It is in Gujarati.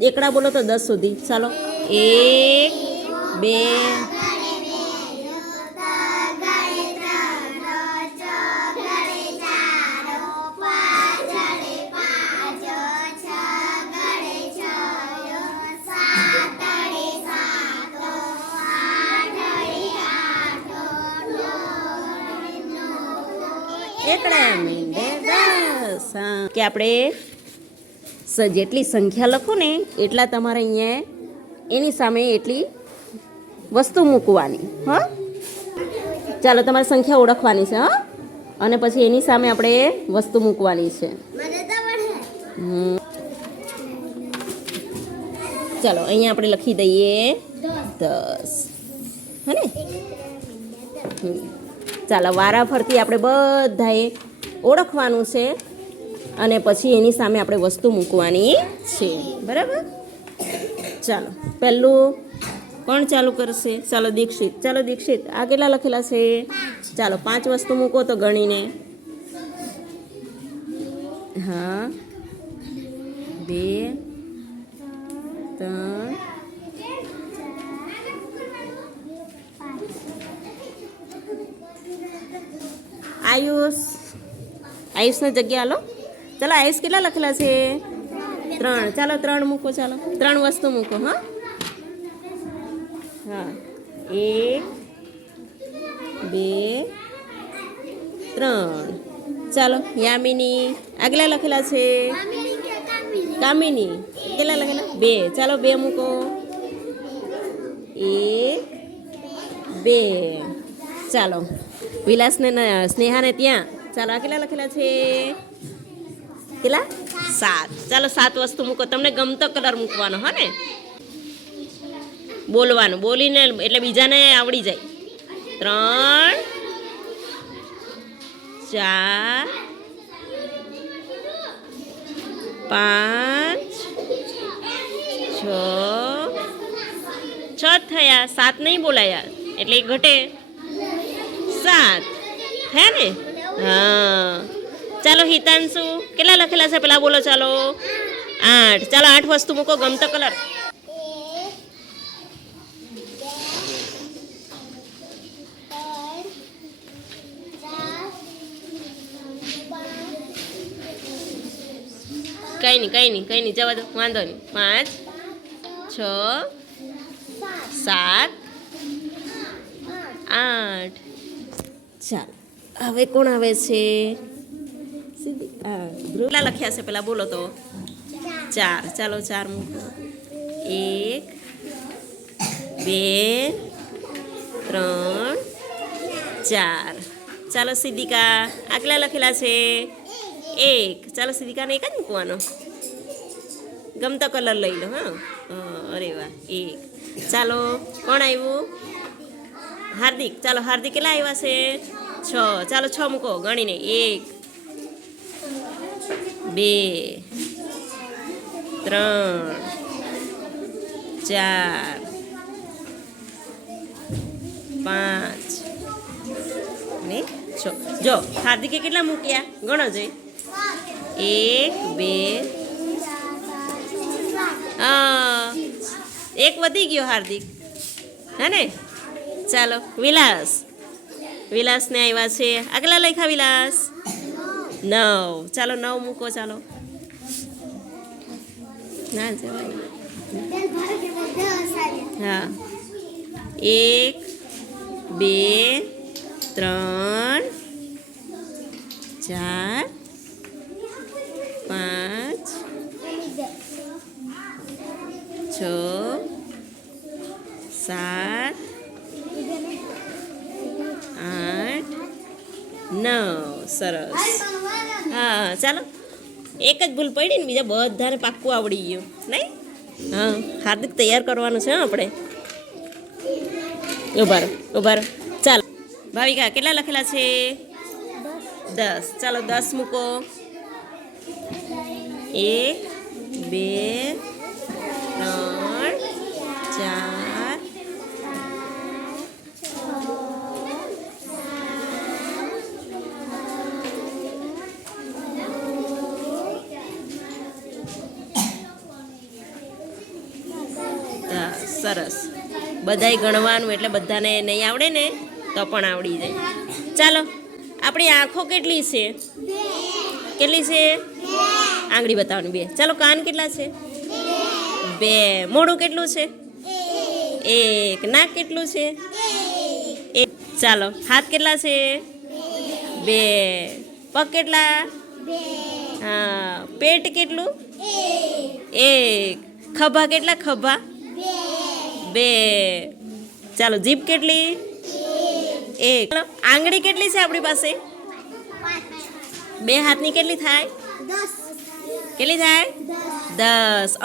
એકડા બોલો તો દસ સુધી. ચાલો. એક બે. એકડા મીંડે કે આપણે જેટલી સંખ્યા લખો ને એટલા તમારે અહીંયા એની સામે એટલી વસ્તુ મૂકવાની હા? ચાલો તમારે સંખ્યા ઓળખવાની છે હા? અને પછી એની સામે આપણે વસ્તુ મૂકવાની છે. ચાલો અહીંયા આપણે લખી દઈએ દસ. હમ. ચાલો વારા ફરતી આપણે બધાએ ઓળખવાનું છે. અને પછી એની સામે આપણે વસ્તુ મૂકવાની છે. બરાબર? ચાલો, પહેલું કોણ ચાલુ કરશે? ચાલો દીક્ષિત ચાલો દીક્ષિત, આ કેટલા લખેલા છે? ચાલો, પાંચ વસ્તુ મૂકો તો ગણીને. હા. બે, ત્રણ, આયુષ, આયુષની જગ્યા હાલો. ચાલો આયુષ કેટલા લખેલા છે? ત્રણ. ચાલો ત્રણ મૂકો, ચાલો. ત્રણ વસ્તુ મૂકો, હા? હા. એક, બે, ત્રણ. ચાલો, યામિની. આગલા લખેલા છે? કામિની. કેટલા લખેલા? બે. ચાલો, બે મૂકો. એક, બે. ચાલો. વિલાસને, સ્નેહાને ત્યાં. ચાલો, આ કેટલા લખેલા છે? કેટલા? સાત. ચાલો સાત વસ્તુ મૂકો. તમને ગમતો કલર મૂકવાનો, હો ને? બોલવાનું. બોલીને એટલે બીજાને આવડી જાય. ત્રણ, ચાર, પાંચ, છ. છ થયા. સાત નહીં બોલાયા. એટલે ઘટે સાત. હે ને? હા. ચાલો હિતાંશુ, કેટલા લખેલા છે પેલા બોલો ચાલો. આઠ. ચાલો આઠ વસ્તુ મૂકો, ગમતો કલર. કઈ નહીં કઈ નહીં કઈ નહીં જવા દો, વાંધો નહીં પાંચ, છ, સાત, આઠ. ચાલ, હવે કોણ આવે છે? સીધી કેટલા લખ્યા છે? પેલા બોલો તો. ચાર. ચાલો ચાર મૂકો. એક બે ત્રણ ચાર. ચાલો સિદ્ધિકા. આગલા લખેલા છે? એક. ચાલો સિદ્ધિકાને એક જ મૂકવાનો. ગમતો કલર લઈ લો હા, અરે વાહ. એક. ચાલો કોણ આવ્યું હાર્દિક. ચાલો હાર્દિક કેટલા આવ્યા છે? છ. ચાલો છ મૂકો. ગણીને. એક બે, ત્રણ, ચાર, પાંચ, ને છ. જો, હાર્દિકે કેટલા મૂક્યા? ગણો જોઈ. એક, બે. એક વધી ગયો હાર્દિક. હે ચાલો, વિલાસ. વિલાસને આવ્યા છે. આગલા લખા વિલાસ. નવ ચાલો નવ મૂકો ચાલો ના જવાય હા એક બે ત્રણ ચાર પાંચ છ સાત આઠ નવ સરસ હા ચાલો. એક જ ભૂલ પડી ને બીજા બધાને પાક્કું આવડી ગયું. નહીં? હા, હાર્દિક તૈયાર કરવાનું છે આપણે. ઊભા રહો ઊભા રહો. ચાલો. ભાવિકા, કેટલા લખેલા છે? દસ. ચાલો, દસ મૂકો. એક, બે, ત્રણ, ચાર સરસ. બધાય ગણવાનું એટલે બધાને નહીં આવડે ને, તો પણ આવડી જાય. ચાલો, આપણી આંખો કેટલી છે? કેટલી છે? આંગળી બતાવવાની બે. ચાલો, કાન કેટલા છે? બે. મોઢું કેટલું છે? એક. નાક કેટલું છે? એક. ચાલો, હાથ કેટલા છે? બે. પગ કેટલા? પેટ કેટલું? એક. ખભા કેટલા? ખભા? બે. ચાલો જીભ કેટલી? એક. આંગળી કેટલી છે આપણી પાસે? બે હાથની કેટલી થાય? કેટલી થાય? દસ.